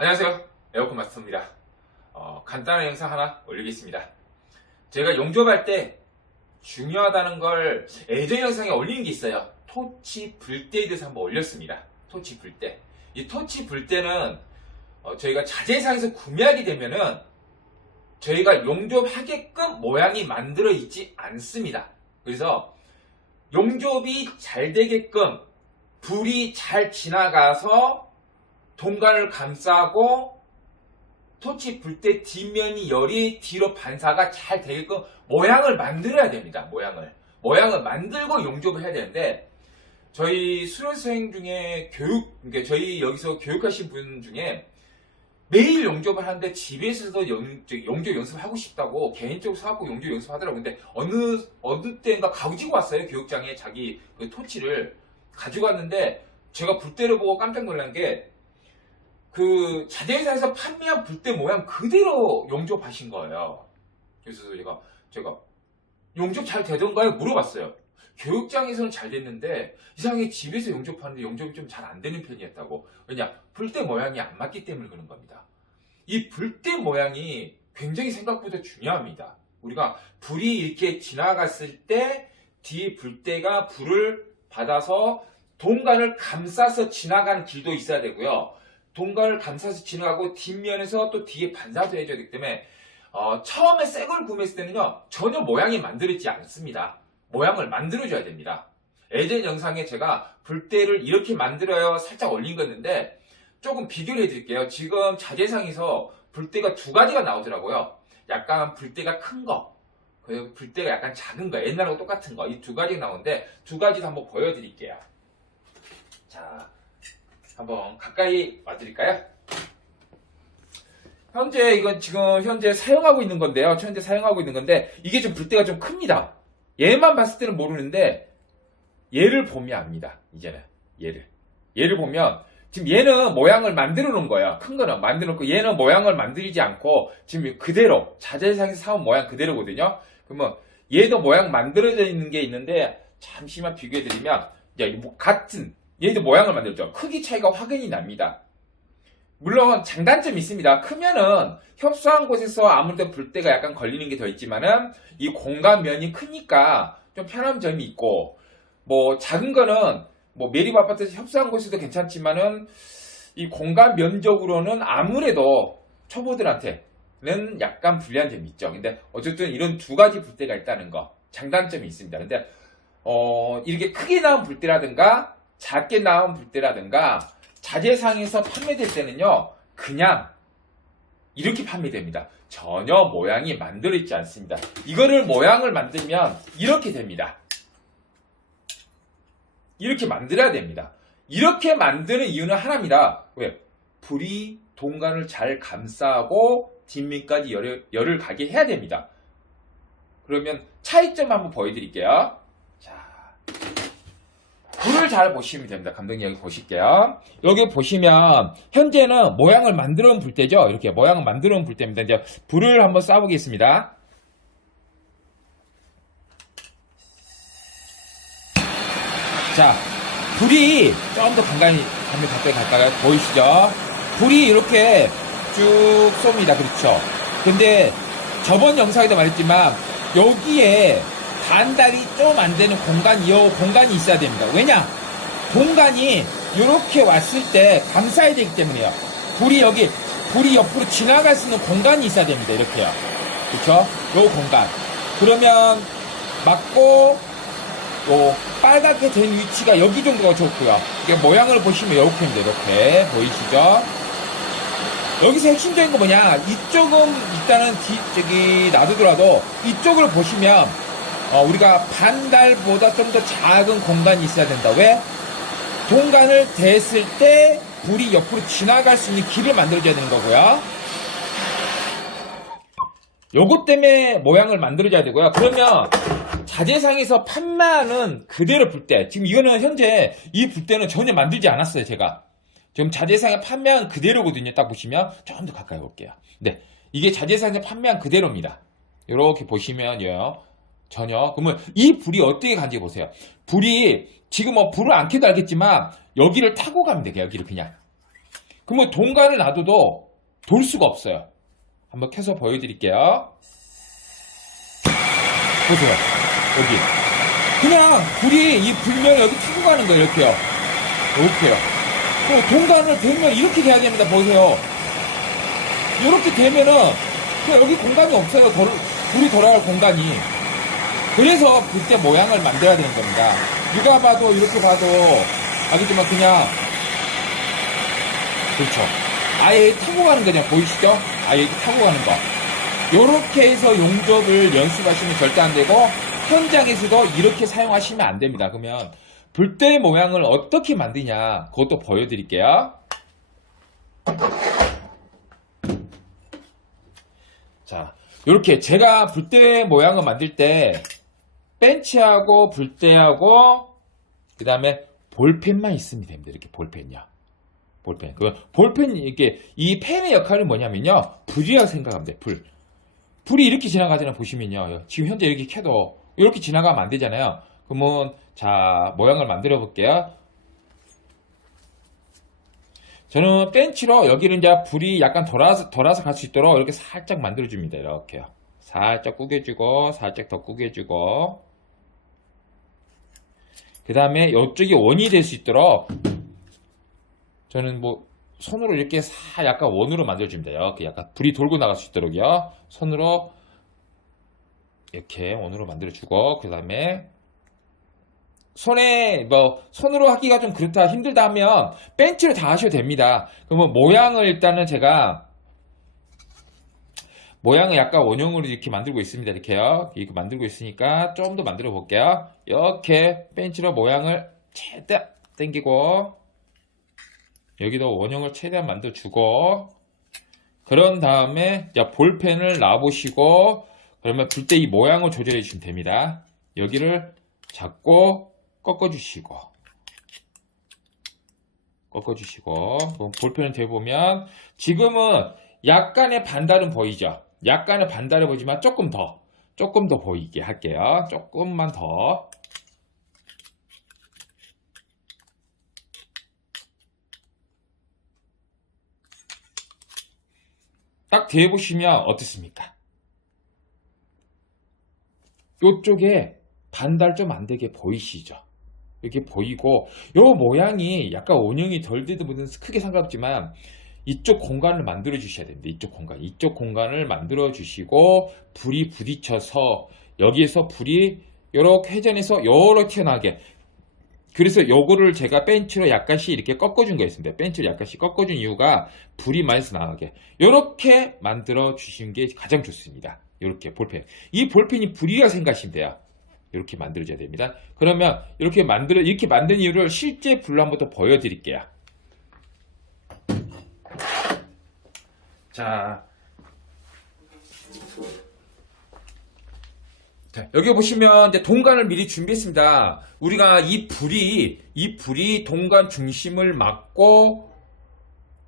안녕하세요. 에어컨 마스터입니다. 간단한 영상 하나 올리겠습니다. 제가 용접할 때 중요하다는 걸 예전 영상에 올린 게 있어요. 토치 불때에 대해서 한번 올렸습니다. 토치 불때. 이 토치 불때는 저희가 자재상에서 구매하게 되면은 저희가 용접하게끔 모양이 만들어 있지 않습니다. 그래서 용접이 잘 되게끔 불이 잘 지나가서 동간을 감싸고 토치 불 때 뒷면이 열이 뒤로 반사가 잘 되게끔 모양을 만들어야 됩니다. 모양을 만들고 용접을 해야 되는데, 저희 수료생 중에 그러니까 저희 여기서 교육하신 분 중에 매일 용접을 하는데 집에서도 용접 연습을 하고 싶다고 개인적으로 사갖고 용접 연습하더라고요. 근데 어느 때인가 가지고 왔어요. 교육장에 자기 그 토치를 가지고 왔는데, 제가 불때를 보고 깜짝 놀란 게 그 자재회사에서 판매한 불때 모양 그대로 용접하신 거예요. 그래서 제가 용접 잘 되던가요? 물어봤어요. 교육장에서는 잘 됐는데 이상하게 집에서 용접하는데 용접이 좀 잘 안 되는 편이었다고. 왜냐? 불때 모양이 안 맞기 때문에 그런 겁니다. 이 불때 모양이 굉장히 생각보다 중요합니다. 우리가 불이 이렇게 지나갔을 때 뒤에 불때가 불을 받아서 동간을 감싸서 지나가는 길도 있어야 되고요. 동간을 감싸서 지나가고 뒷면에서 또 뒤에 반사도 해줘야 되기 때문에 처음에 새 걸 구매했을 때는요, 전혀 모양이 만들어지지 않습니다. 모양을 만들어줘야 됩니다. 예전 영상에 제가 불때를 이렇게 만들어요 살짝 올린 거였는데, 조금 비교를 해드릴게요. 지금 자재상에서 불때가 두 가지가 나오더라고요. 약간 불때가 큰 거, 그리고 불때가 약간 작은 거, 옛날하고 똑같은 거, 이 두 가지가 나오는데 두 가지도 한번 보여드릴게요. 자, 한번 가까이 와드릴까요? 이건 지금 현재 사용하고 있는 건데요. 이게 좀 불때가 좀 큽니다. 얘만 봤을 때는 모르는데 얘를 보면 압니다. 이제는 얘를 보면 지금 얘는 모양을 만들어 놓은 거예요. 큰 거는 만들어 놓고 얘는 모양을 만들지 않고 지금 그대로 자재상에서 사온 모양 그대로거든요. 그러면 얘도 모양 만들어져 있는 게 있는데, 잠시만 비교해 드리면 같은 얘도 모양을 만들죠. 크기 차이가 확연히 납니다. 물론 장단점이 있습니다. 크면은 협소한 곳에서 아무래도 불때가 약간 걸리는 게 더 있지만은 이 공간 면이 크니까 좀 편한 점이 있고, 뭐 작은 거는 뭐 매립 아파트에서 협소한 곳에도 괜찮지만은 이 공간 면적으로는 아무래도 초보들한테는 약간 불리한 점이 있죠. 근데 어쨌든 이런 두 가지 불때가 있다는 거, 장단점이 있습니다. 근데 이렇게 크게 나온 불때라든가 작게 나온 불때라든가 자재상에서 판매될 때는요, 그냥 이렇게 판매됩니다. 전혀 모양이 만들어 있지 않습니다. 이거를 모양을 만들면 이렇게 됩니다. 이렇게 만들어야 됩니다. 이렇게 만드는 이유는 하나입니다. 왜? 불이 동간을 잘 감싸고 뒷면까지 열을 가게 해야 됩니다. 그러면 차이점 한번 보여드릴게요. 자, 불을 잘 보시면 됩니다. 감독님 여기 보실게요. 여기 보시면 현재는 모양을 만들어 놓은 불때죠. 이렇게 모양을 만들어 놓은 불때입니다. 이제 불을 한번 쏴보겠습니다. 자, 불이 좀 더 가까이 갈까요? 보이시죠? 불이 이렇게 쭉 쏩니다. 그렇죠? 근데 저번 영상에도 말했지만 여기에 반달이 좀 안 되는 공간이 있어야 됩니다. 왜냐? 공간이 이렇게 왔을 때 감싸야 되기 때문에요. 불이 옆으로 지나갈 수 있는 공간이 있어야 됩니다. 이렇게요. 그렇죠? 요 공간. 그러면 맞고 빨갛게 된 위치가 여기 정도가 좋고요. 모양을 보시면 이렇게입니다. 이렇게 보이시죠? 여기서 핵심적인 거 뭐냐? 이쪽은 일단은 놔두더라도 이쪽을 보시면 우리가 반달보다 좀 더 작은 공간이 있어야 된다. 왜? 동간을 댔을 때 불이 옆으로 지나갈 수 있는 길을 만들어줘야 되는 거고요. 요것 때문에 모양을 만들어줘야 되고요. 그러면 자재상에서 판매하는 그대로 불때, 지금 이거는 현재 이 불때는 전혀 만들지 않았어요. 제가 지금 자재상에 판매한 그대로거든요. 딱 보시면 좀 더 가까이 올게요. 네, 이게 자재상에 판매한 그대로입니다. 이렇게 보시면요, 전혀. 그러면 이 불이 어떻게 간지 보세요. 불이 지금 불을 안 켜도 알겠지만 여기를 타고 가면 돼요. 여기를 그냥 그러면 동간을 놔둬도 돌 수가 없어요. 한번 켜서 보여드릴게요. 보세요. 여기. 그냥 불이 이 불면 여기 타고 가는 거예요. 이렇게요. 이렇게요. 동간을 대면 이렇게 돼야 됩니다. 보세요. 이렇게 되면은 그냥 여기 공간이 없어요. 불이 돌아갈 공간이. 그래서 불대 모양을 만들어야 되는 겁니다. 누가 봐도 이렇게 봐도 알겠지만 그냥 그렇죠. 아예 타고 가는 거 그냥 보이시죠? 아예 타고 가는 거. 요렇게 해서 용접을 연습하시면 절대 안 되고 현장에서도 이렇게 사용하시면 안 됩니다. 그러면 불대 모양을 어떻게 만드냐 그것도 보여드릴게요. 자, 요렇게 제가 불대 모양을 만들 때 벤치하고 불대하고 그 다음에 볼펜만 있으면 됩니다. 이렇게 볼펜요. 볼펜. 볼펜 이렇게 이 펜의 역할이 뭐냐면요. 불이라고 생각하면 돼. 불이 이렇게 지나가잖아요. 보시면요. 지금 현재 이렇게 켜도 이렇게 지나가면 안 되잖아요. 그러면 자 모양을 만들어 볼게요. 저는 벤치로 여기는 이제 불이 약간 돌아서 갈 수 있도록 이렇게 살짝 만들어 줍니다. 이렇게요. 살짝 구겨주고 살짝 더 구겨주고 그 다음에 이쪽이 원이 될 수 있도록 저는 뭐 손으로 이렇게 약간 원으로 만들어줍니다. 이렇게 약간 불이 돌고 나갈 수 있도록요. 손으로 이렇게 원으로 만들어주고 그 다음에 손으로 하기가 좀 그렇다 힘들다 하면 벤치로 다 하셔도 됩니다. 그러면 모양을 일단은 제가 모양을 약간 원형으로 이렇게 만들고 있습니다. 이렇게요. 이렇게 만들고 있으니까 좀 더 만들어 볼게요. 이렇게 벤치로 모양을 최대한 당기고 여기도 원형을 최대한 만들어 주고 그런 다음에 볼펜을 놔보시고 그러면 불 때 이 모양을 조절해 주시면 됩니다. 여기를 잡고 꺾어주시고 그럼 볼펜을 대보면 지금은 약간의 반달은 보이죠? 약간의 반달은 보이지만 조금 더 보이게 할게요. 조금만 더. 딱 대보시면 어떻습니까? 이쪽에 반달 좀 안 되게 보이시죠? 이렇게 보이고 요 모양이 약간 원형이 덜 되든 뭐든 크게 상관없지만 이쪽 공간을 만들어 주셔야 됩니다. 이쪽 공간을 만들어 주시고 불이 부딪혀서 여기에서 불이 요렇게 회전해서 요렇게 튀어나가게 그래서 요거를 제가 벤치로 약간씩 이렇게 꺾어준 거였습니다. 벤치로 약간씩 꺾어준 이유가 불이 많이서 나가게 요렇게 만들어 주시는 게 가장 좋습니다. 요렇게 볼펜 이 볼펜이 불이라 생각하시면 돼요. 이렇게 만들어줘야 됩니다. 그러면 이렇게 만든 이유를 실제 불로 한번 더 보여드릴게요. 자, 여기 보시면 이제 동간을 미리 준비했습니다. 우리가 이 불이 동간 중심을 막고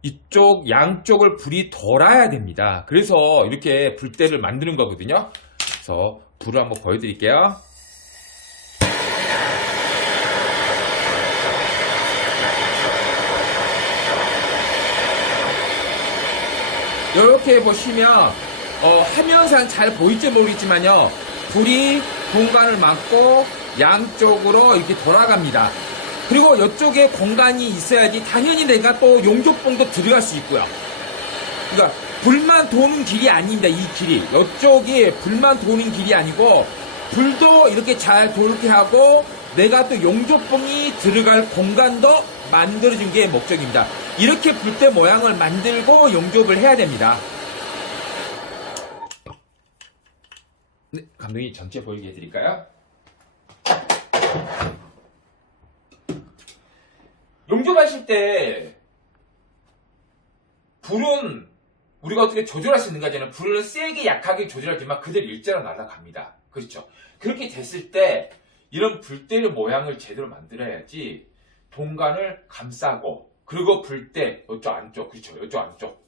이쪽 양쪽을 불이 돌아야 됩니다. 그래서 이렇게 불대를 만드는 거거든요. 그래서 불을 한번 보여드릴게요. 이렇게 보시면 화면상 잘 보일지 모르겠지만요. 불이 공간을 막고 양쪽으로 이렇게 돌아갑니다. 그리고 이쪽에 공간이 있어야지 당연히 내가 또 용접봉도 들어갈 수 있고요. 그러니까 불만 도는 길이 아닙니다. 이 길이. 이쪽이 불만 도는 길이 아니고 불도 이렇게 잘 돌게 하고 내가 또 용접봉이 들어갈 공간도 만들어준 게 목적입니다. 이렇게 불대 모양을 만들고 용접을 해야 됩니다. 네, 감독님 전체 보이게 해드릴까요? 용접하실 때 불은 우리가 어떻게 조절할 수 있는가 하잖아요. 불을 세게 약하게 조절하지만 그대로 일자로 날아갑니다. 그렇죠? 그렇게 됐을 때 이런 불대의 모양을 제대로 만들어야지 동간을 감싸고 그리고 불대 이쪽 안쪽 그렇죠?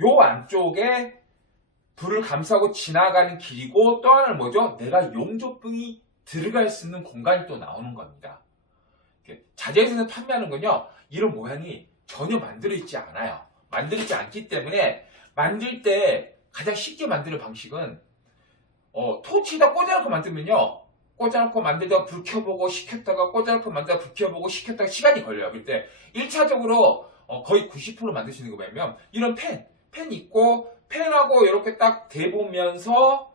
요 안쪽에 불을 감싸고 지나가는 길이고 또 하나는 뭐죠? 내가 용접봉이 들어갈 수 있는 공간이 또 나오는 겁니다. 자재에서 판매하는 건요 이런 모양이 전혀 만들어 있지 않아요. 만들어 있지 않기 때문에 만들 때 가장 쉽게 만드는 방식은 토치에다 꽂아놓고 만들면요. 꽂아놓고 만들다가 불 켜보고 식혔다가 꽂아놓고 만들다가 불 켜보고 식혔다가 시간이 걸려요. 그럴 때 1차적으로 거의 90% 만들 수 있는 거 보면 이런 펜 있고 펜하고 이렇게 딱 대보면서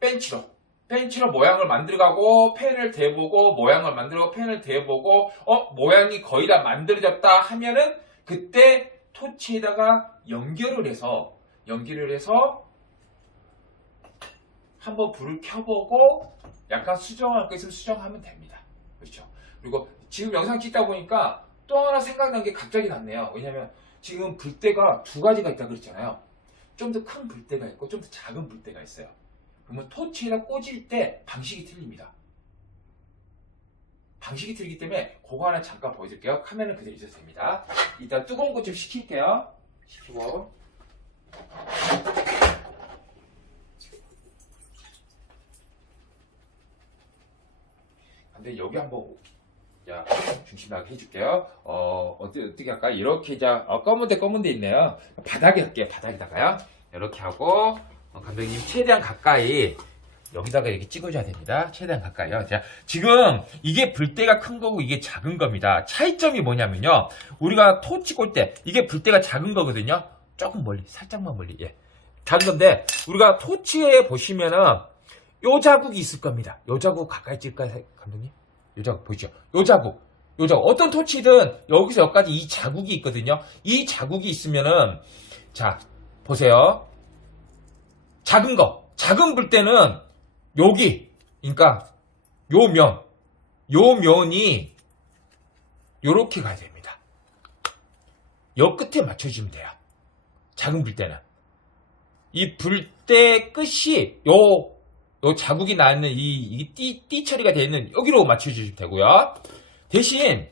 펜치로 모양을 만들어가고 펜을 대보고 모양을 만들고 펜을 대보고 모양이 거의 다 만들어졌다 하면은 그때 토치에다가 연결을 해서 한번 불을 켜보고 약간 수정할 거 있으면 수정하면 됩니다. 그렇죠? 그리고 지금 영상 찍다 보니까 또 하나 생각난 게 갑자기 났네요. 왜냐면 지금 불대가 두 가지가 있다고 그랬잖아요. 좀 더 큰 불대가 있고 좀 더 작은 불대가 있어요. 그러면 토치에다 꽂을 때 방식이 틀립니다. 방식이 틀리기 때문에 그거 하나 잠깐 보여드릴게요. 카메라는 그대로 있어도 됩니다. 일단 뜨거운 것 좀 식힐게요. 식히고 근데 여기 한번 중심 나게 해줄게요. 어떻게 할까? 이렇게 검은 데 있네요. 바닥에 할게요. 바닥에다가요. 이렇게 하고 감독님 최대한 가까이 여기다가 이렇게 찍어줘야 됩니다. 최대한 가까이요. 자, 지금 이게 불대가 큰 거고 이게 작은 겁니다. 차이점이 뭐냐면요. 우리가 토치 꽂을 때 이게 불대가 작은 거거든요. 조금 멀리, 살짝만 멀리. 예. 작은 건데 우리가 토치에 보시면은 요 자국이 있을 겁니다. 요 자국 가까이 찍을까요, 감독님? 요 자국 보이죠? 요 자국. 어떤 토치든 여기서 여기까지 이 자국이 있거든요. 이 자국이 있으면은 자, 보세요. 작은 불대는 여기, 그러니까 요 면이 요렇게 가야 됩니다. 요 끝에 맞춰주면 돼요. 작은 불대는. 이 불대 끝이 요 자국이 나 있는 이 띠 처리가 되어 있는 여기로 맞춰주시면 되고요. 대신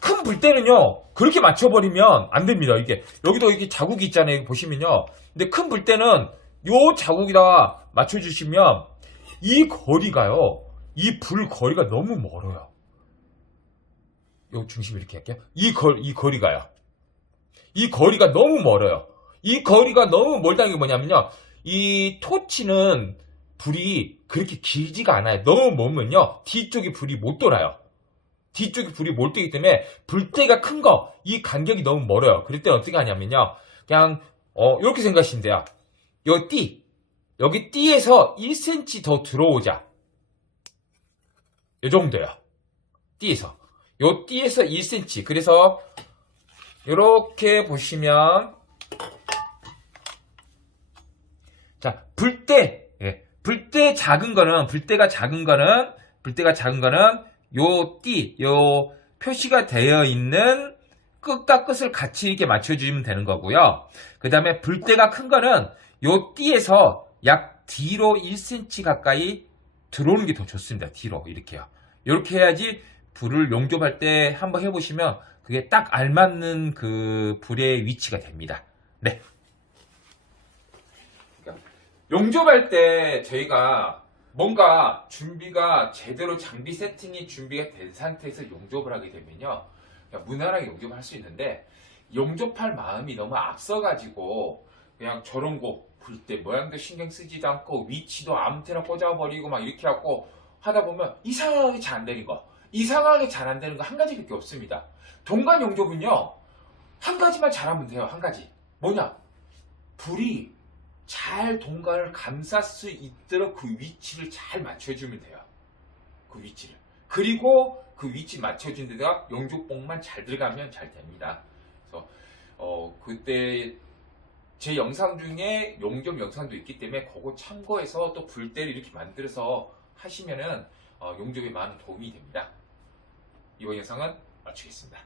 큰 불대는요, 그렇게 맞춰버리면 안 됩니다. 이게 여기도 이렇게 자국이 있잖아요. 여기 보시면요. 근데 큰 불대는 요 자국에다 맞춰주시면 이 거리가요, 이 불 거리가 너무 멀어요. 요 중심 이렇게 할게요. 이 거리가요. 이 거리가 너무 멀어요. 이 거리가 너무 멀다는 게 뭐냐면요. 이 토치는 불이 그렇게 길지가 않아요. 너무 멀면요. 뒤쪽이 불이 못 돌아요. 뒤쪽이 불이 못 돌기 때문에 불대가 큰 거, 이 간격이 너무 멀어요. 그럴 때 어떻게 하냐면요. 그냥, 이렇게 생각하시면 돼요. 여기 띠에서 1cm 더 들어오자. 이 정도요. 띠에서. 요 띠에서 1cm. 그래서, 이렇게 보시면, 자, 불대가 작은 거는, 요 표시가 되어 있는 끝과 끝을 같이 이렇게 맞춰주시면 되는 거고요. 그 다음에 불대가 큰 거는 요 띠에서 약 뒤로 1cm 가까이 들어오는 게 더 좋습니다. 뒤로 이렇게요. 이렇게 해야지 불을 용접할 때 한번 해보시면 그게 딱 알맞는 그 불의 위치가 됩니다. 네. 용접할 때 저희가 뭔가 준비가 제대로 장비 세팅이 준비가 된 상태에서 용접을 하게 되면요, 무난하게 용접을 할 수 있는데 용접할 마음이 너무 앞서가지고 그냥 저런 거 불때 모양도 신경 쓰지도 않고 위치도 아무 때나 꽂아버리고 막 이렇게 하고 하다 보면 이상하게 잘 안 되는 거, 이상하게 잘 안 되는 거 한 가지밖에 없습니다. 동간 용접은요, 한 가지만 잘하면 돼요. 한 가지. 뭐냐? 불이 잘 동간을 감쌀 수 있도록 그 위치를 잘 맞춰주면 돼요. 그 위치를. 그리고 그 위치 맞춰준 데다가 용접봉만 잘 들어가면 잘 됩니다. 그래서 그때 제 영상 중에 용접 영상도 있기 때문에 그거 참고해서 또 불대를 이렇게 만들어서 하시면은 용접에 많은 도움이 됩니다. 이번 영상은 마치겠습니다.